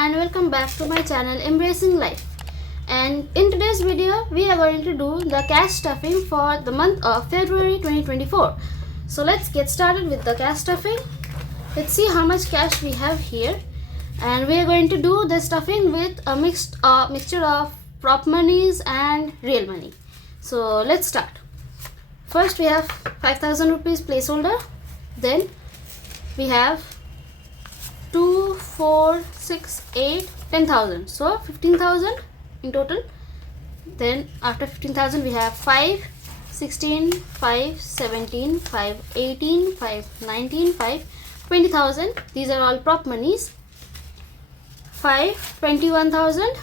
and welcome back to my channel Embracing Life. And in today's video we are going to do the cash stuffing for the month of February 2024. So let's get started with the cash stuffing. Let's see how much cash we have here, and we are going to do the stuffing with a mixture of prop monies and real money. So let's start. First we have 5,000 rupees placeholder, then we have 2, 4, 6, 8, 10,000, so 15,000 in total. Then after 15,000 we have 5, 16, 5, 17, 5, 18, 5, 19, 5, 20,000. These are all prop monies. 5, 21,000.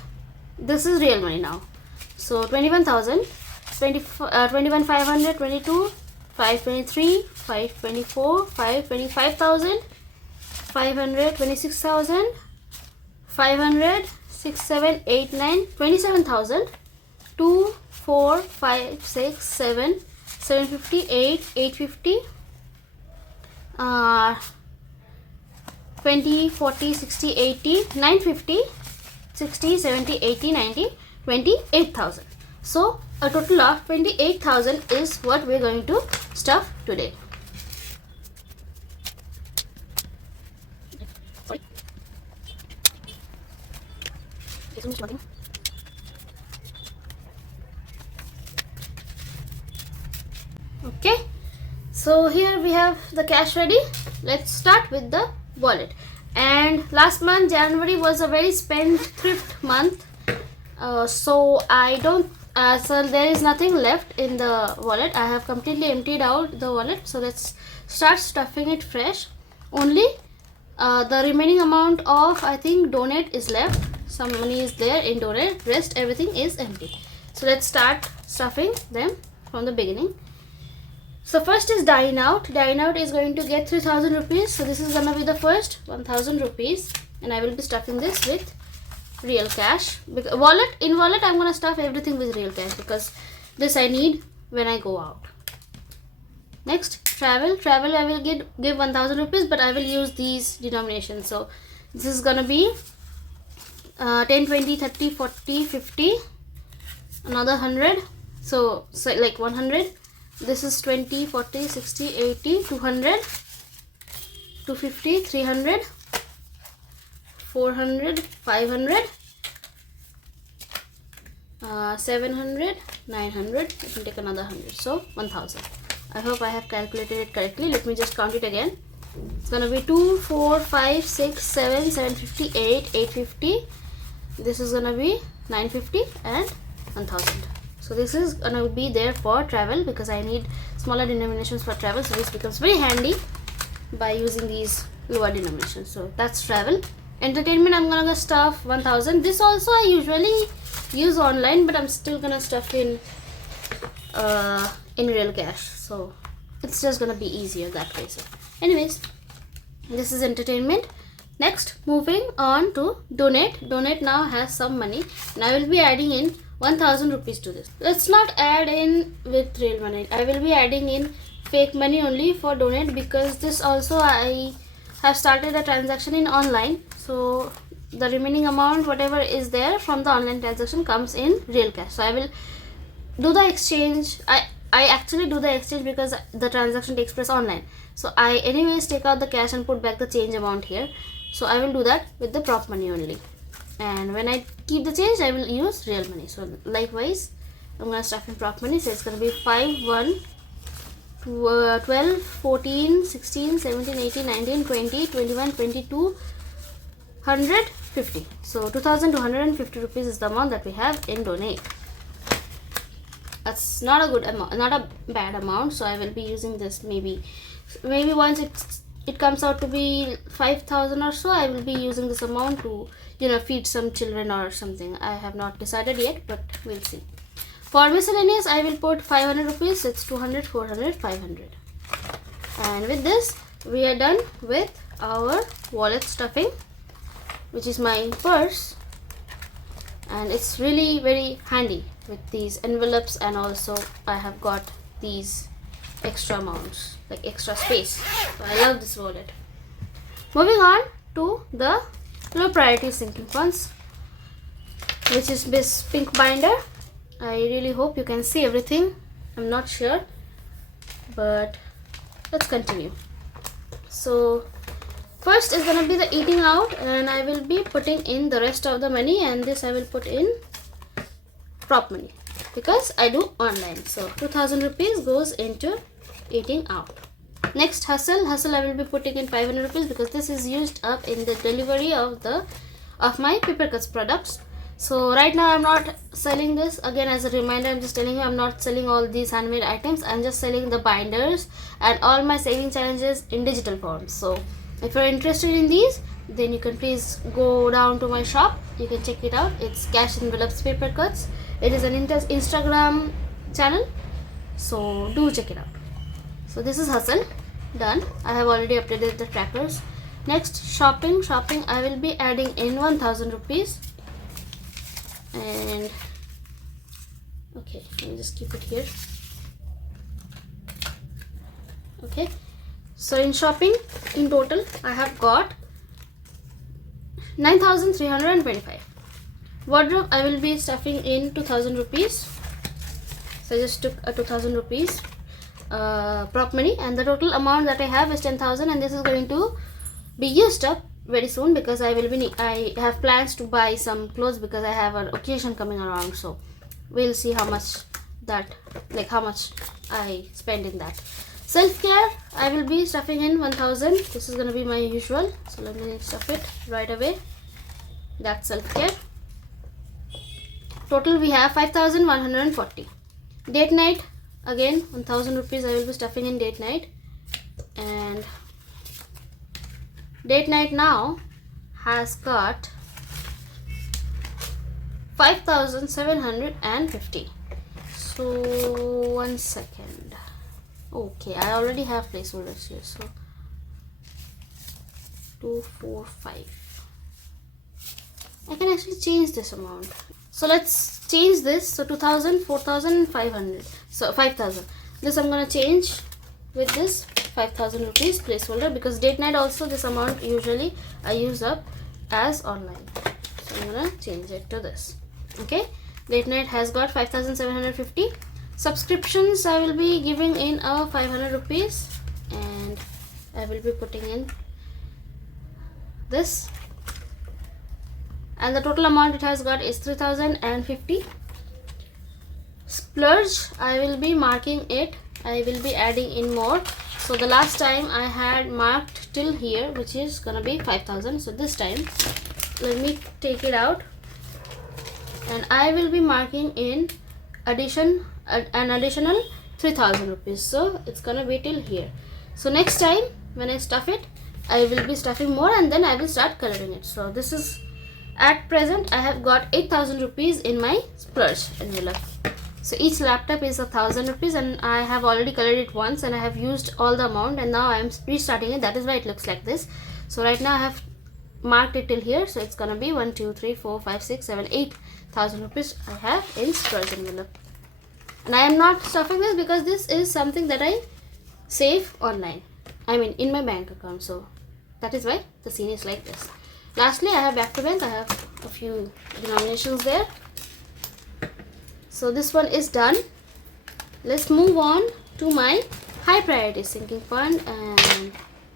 This is real money now. So 21,000, 21,500, 22, 523, 524, 525,000. 500, 26,000, 500, 6, 7, 8, 9, 27,000, 2, 4, 5, 6, 7, 750, 8, 850, 20, 40, 60, 80, 950, 60, 70, 80, 90, 28,000. So a total of 28,000 is what we are going to stuff today. Okay, so here we have the cash ready. Let's start with the wallet. And last month January was a very spendthrift month, so there is nothing left in the wallet. I have completely emptied out the wallet, so let's start stuffing it fresh. Only the remaining amount of, I think, donate is left. Some money is there in donate, rest everything is empty. So let's start stuffing them from the beginning. So first is dine out. Dine out is going to get 3,000 rupees. So this is gonna be the first 1,000 rupees, and I will be stuffing this with real cash. Because in wallet I'm gonna stuff everything with real cash because this I need when I go out. Next, travel I will give 1,000 rupees, but I will use these denominations. So this is gonna be 10, 20, 30, 40, 50, another 100, so like 100. This is 20, 40, 60, 80, 200, 250, 300, 400, 500, 700, 900. Let me take another 100, so 1,000. I hope I have calculated it correctly. Let me just count it again. It's gonna be 2, 4, 5, 6, 7, 750, 8, 850. This is gonna be 950 and 1,000. So this is gonna be there for travel because I need smaller denominations for travel. So this becomes very handy by using these lower denominations. So that's travel. Entertainment, I'm gonna stuff 1,000. This also I usually use online, but I'm still gonna stuff in real cash. So it's just gonna be easier that way. So anyways, this is entertainment. Next, moving on to donate. Donate now has some money, and I will be adding in 1,000 rupees to this. Let's not add in with real money. I will be adding in fake money only for donate because this also I have started a transaction in online. So the remaining amount, whatever is there from the online transaction, comes in real cash. So I will do the exchange. I actually do the exchange because the transaction takes place online. So I anyways take out the cash and put back the change amount here. So I will do that with the prop money only. And when I keep the change, I will use real money. So likewise, I'm going to stuff in prop money. So it's going to be 5, 1, 12, 14, 16, 17, 18, 19, 20, 21, 22, 150. So 2,250 rupees is the amount that we have in donate. That's not a good amount, not a bad amount. So I will be using this maybe once it comes out to be 5,000 or so, I will be using this amount to, feed some children or something. I have not decided yet, but we'll see. For miscellaneous, I will put 500 rupees. It's 200, 400, 500. And with this, we are done with our wallet stuffing, which is my purse. And it's really very handy with these envelopes, and also I have got these extra amounts, like extra space. So I love this wallet. Moving on to the low priority sinking funds, which is this pink binder. I really hope you can see everything. I'm not sure, but let's continue. So first is gonna be the eating out, and I will be putting in the rest of the money, and this I will put in prop money because I do online. So 2000 rupees goes into eating out. Next, hustle I will be putting in 500 rupees because this is used up in the delivery of my Papercuts products. So right now I'm not selling this. Again, as a reminder, I'm just telling you I'm not selling all these handmade items. I'm just selling the binders and all my saving challenges in digital form. So if you're interested in these, then you can please go down to my shop. You can check it out. It's Cash Envelopes Papercuts. It is an Instagram channel, so do check it out. So this is hustle done. I have already updated the trackers. Next, shopping I will be adding in 1000 rupees, and okay, let me just keep it here. Okay, so in shopping, in total I have got 9325. Wardrobe I will be stuffing in 2000 rupees. So I just took a 2000 rupees prop money, and the total amount that I have is 10,000, and this is going to be used up very soon because I have plans to buy some clothes because I have an occasion coming around. So we'll see how much I spend in that. Self-care I will be stuffing in 1000. This is going to be my usual, so let me stuff it right away. That's self-care. Total we have 5140. Date night, again 1000 rupees I will be stuffing in date night, and date night now has got 5750. So 1 second. Okay, I already have placeholders here, so 245. I can actually change this amount. So let's change this. So 2000, 4000, 500. So 5000. This I'm gonna change with this 5000 rupees placeholder because date night also this amount usually I use up as online. So I'm gonna change it to this. Okay, date night has got 5750. Subscriptions I will be giving in a 500 rupees, and I will be putting in this, and the total amount it has got is 3050. Splurge I will be marking it. I will be adding in more. So the last time I had marked till here, which is gonna be 5000. So this time let me take it out, and I will be marking in an additional 3000 rupees. So it's gonna be till here. So next time when I stuff it, I will be stuffing more, and then I will start coloring it. So this is, at present I have got 8000 rupees in my splurge envelope. So each laptop is 1000 rupees, and I have already colored it once and I have used all the amount, and now I am restarting it. That is why it looks like this. So right now I have marked it till here, so it's gonna be 1 2 3 4 5 6 7 8000 rupees I have in splurge envelope. And I am not stuffing this because this is something that I save online, I mean in my bank account. So that is why the scene is like this. Lastly, I have back to bank. I have a few denominations there. So this one is done. Let's move on to my high priority sinking fund, and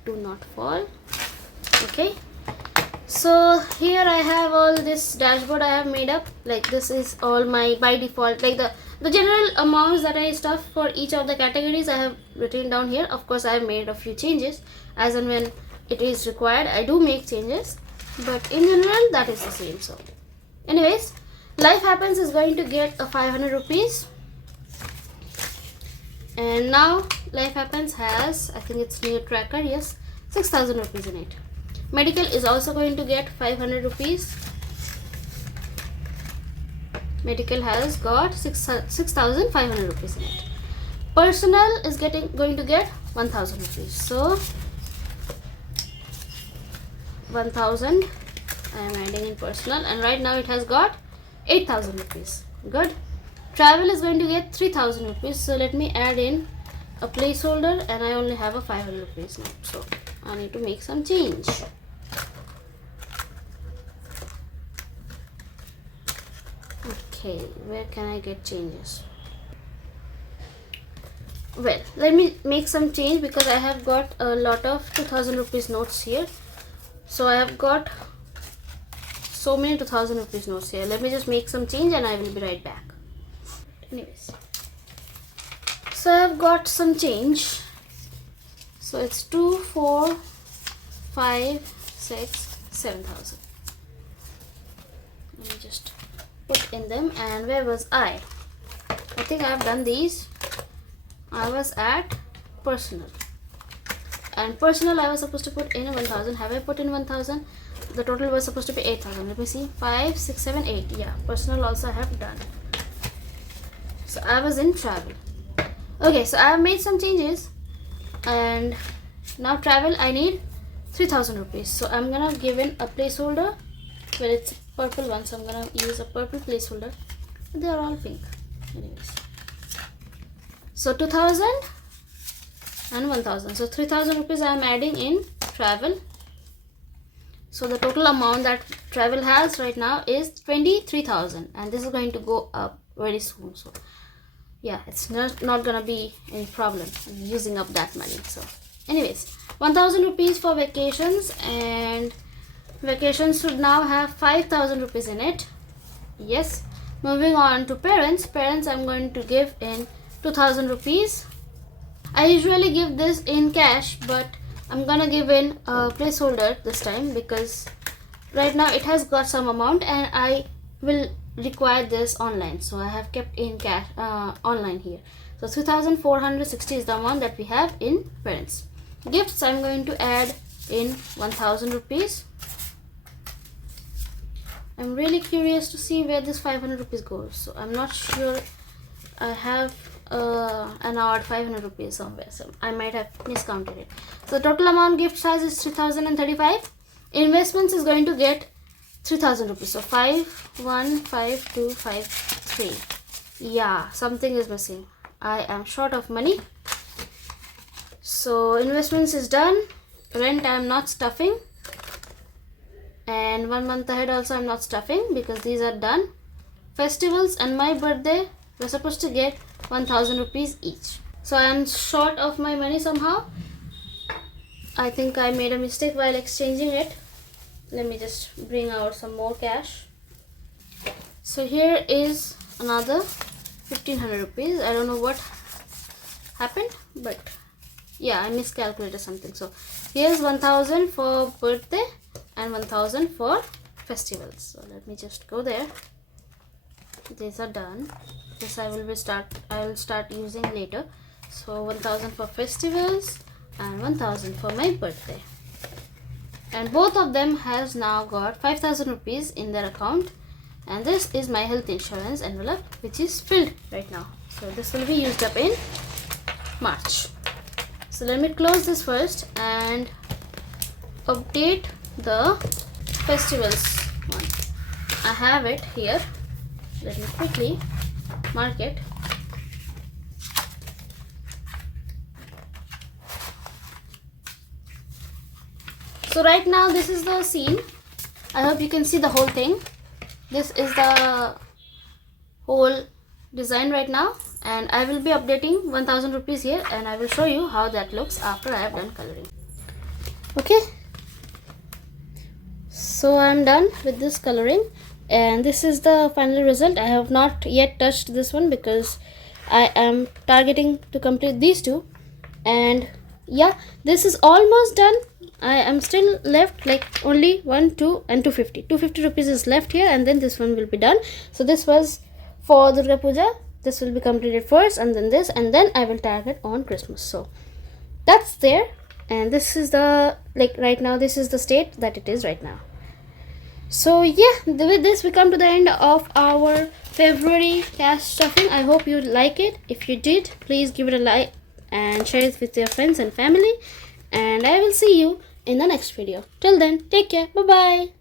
do not fall. Okay, so here I have all this dashboard I have made up. Like this is all my by default, like the general amounts that I stuff for each of the categories I have written down here. Of course I have made a few changes as and when it is required. I do make changes, but in general that is the same. So anyways, Life Happens is going to get a 500 rupees, and now Life Happens has, I think it's new tracker, yes, 6000 rupees in it. Medical is also going to get 500 rupees. Medical has got 6500 rupees in it. Personal is going to get 1000 rupees. So 1000 I am adding in personal, and right now it has got 8000 rupees. Good. Travel is going to get 3000 rupees. So let me add in a placeholder, and I only have a 500 rupees now. So I need to make some change. Okay, where can I get changes? Well, let me make some change because I have got a lot of 2000 rupees notes here. So I have got so many 2000 rupees notes here. Let me just make some change and I will be right back. Anyways, so I have got some change. So it's 2, 4, 5, 6, 7,000. Let me just put in them. And where was I? I think I have done these. I was at personal, and personal I was supposed to put in 1000. Have I put in 1000? The total was supposed to be 8000. Let me see. 5, 6, 7, 8. Yeah, personal also I have done. So I was in travel. Okay, so I have made some changes, and now travel I need 3000 rupees. So I'm gonna give in a placeholder. Well, it's a purple one, so I'm gonna use a purple placeholder. They are all pink. Anyways. So 2000 and 1000. So 3000 rupees I am adding in travel. So the total amount that travel has right now is 23,000, and this is going to go up very soon. So yeah, it's not gonna be any problem in using up that money. So anyways, 1000 rupees for vacations, and vacations should now have 5000 rupees in it. Yes. Moving on to parents. Parents I'm going to give in 2000 rupees. I usually give this in cash, but I'm gonna give in a placeholder this time because right now it has got some amount and I will require this online, so I have kept in cash online here. So 3460 is the amount that we have in parents. Gifts I'm going to add in 1000 rupees. I'm really curious to see where this 500 rupees goes, so I'm not sure. I have an odd 500 rupees somewhere, so I might have miscounted it. So the total amount gift size is 3035. Investments is going to get 3000 rupees. So 5, 1, 5, 2, 5, 3. Yeah, something is missing. I am short of money. So investments is done. Rent I am not stuffing. And 1 month ahead also I am not stuffing because these are done. Festivals and my birthday, we're supposed to get 1000 rupees each. So I am short of my money somehow. I think I made a mistake while exchanging it. Let me just bring out some more cash. So here is another 1500 rupees. I don't know what happened, but yeah, I miscalculated something. So here's 1000 for birthday and 1000 for festivals. So let me just go there. These are done. This I will start using later. So 1000 for festivals and 1000 for my birthday, and both of them has now got 5000 rupees in their account. And this is my health insurance envelope, which is filled right now. So this will be used up in March. So let me close this first and update the festivals one. I have it here. Let me quickly mark it. So right now this is the scene. I hope you can see the whole thing. This is the whole design right now, and I will be updating 1000 rupees here, and I will show you how that looks after I have done coloring. Okay, so I am done with this coloring, and this is the final result. I have not yet touched this one because I am targeting to complete these two, and yeah, this is almost done. I am still left like only 1, 2 and 250 rupees is left here, and then this one will be done. So this was for Durga Puja. This will be completed first, and then this, and then I will target on Christmas. So that's there, and this is the, like right now this is the state that it is right now. So yeah, with this we come to the end of our February cash stuffing. I hope you like it. If you did, please give it a like and share it with your friends and family, and I will see you in the next video. Till then, take care. Bye bye.